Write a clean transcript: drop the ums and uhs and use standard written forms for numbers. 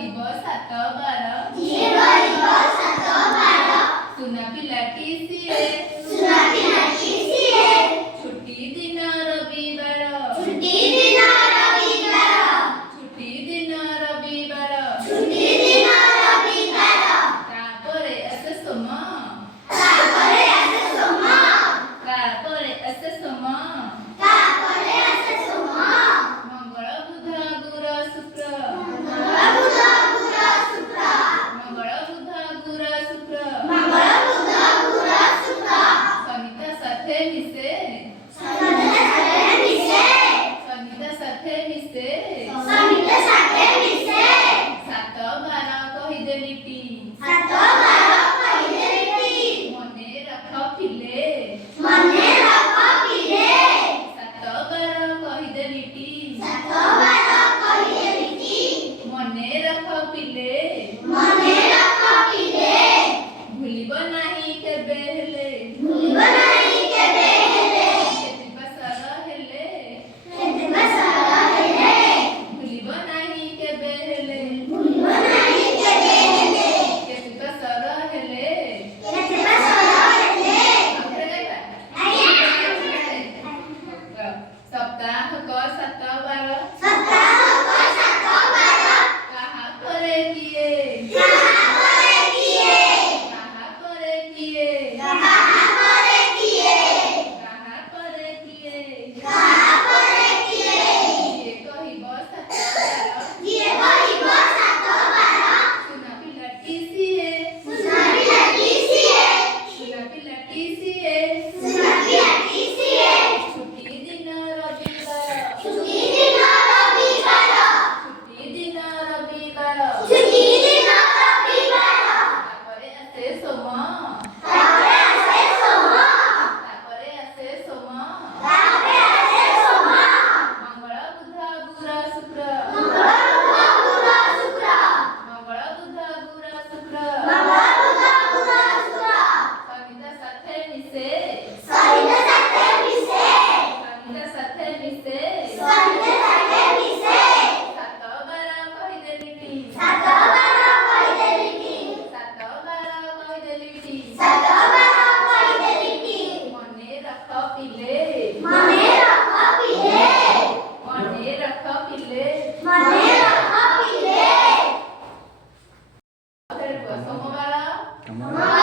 କହିବ ସାତ ବାର ଯିଏ କହିବ ସାତ ବାର ସୁନା ପିଲାଟି ସିଏ ଛୁଟି ଦିନ ରବିବାର ଛୁଟି ଦିନ ରବିବାର ତାପରେ ଆସେ ସୋମ ମଙ୍ଗଳ ବୁଧ ଗୁର ଶୁକ୍ର ଶନିତା ସାଥେ ମିଶେ ସାତ ବାର କହିଦେଲିଟି ମନେ ରଖ ପିଲେ ସାତ ବାର କହିଦେଲିଟି ମନେ ରଖ ପିଲେ ଭୁଲିବ ନାହିଁ କେବେ ହେଲେ କେତିପାସର ହେଲେ ଭୁଲିବ ନାହିଁ କେବେ ହେଲେ କେତିପାସର ହେଲେ ସପ୍ତାହକ ସାତ ବାର କାହା ପରେ କିଏ ଯିଏ କହିବ ସାତ ବାର ସୁନା ପିଲାଟି ସିଏ ଛୁଟି ଦିନ ରବିବାର ତାପରେ ଆସେ ସୋମ ମଙ୍ଗଳ ବୁଧ ଗୁର ଶୁକ୍ର ସନିତା ସାଥେ ମିଶେ ସାତ ବାର କହିଦେଲିଟି ମନେ ରଖ ପିଲେ ସୋମବାର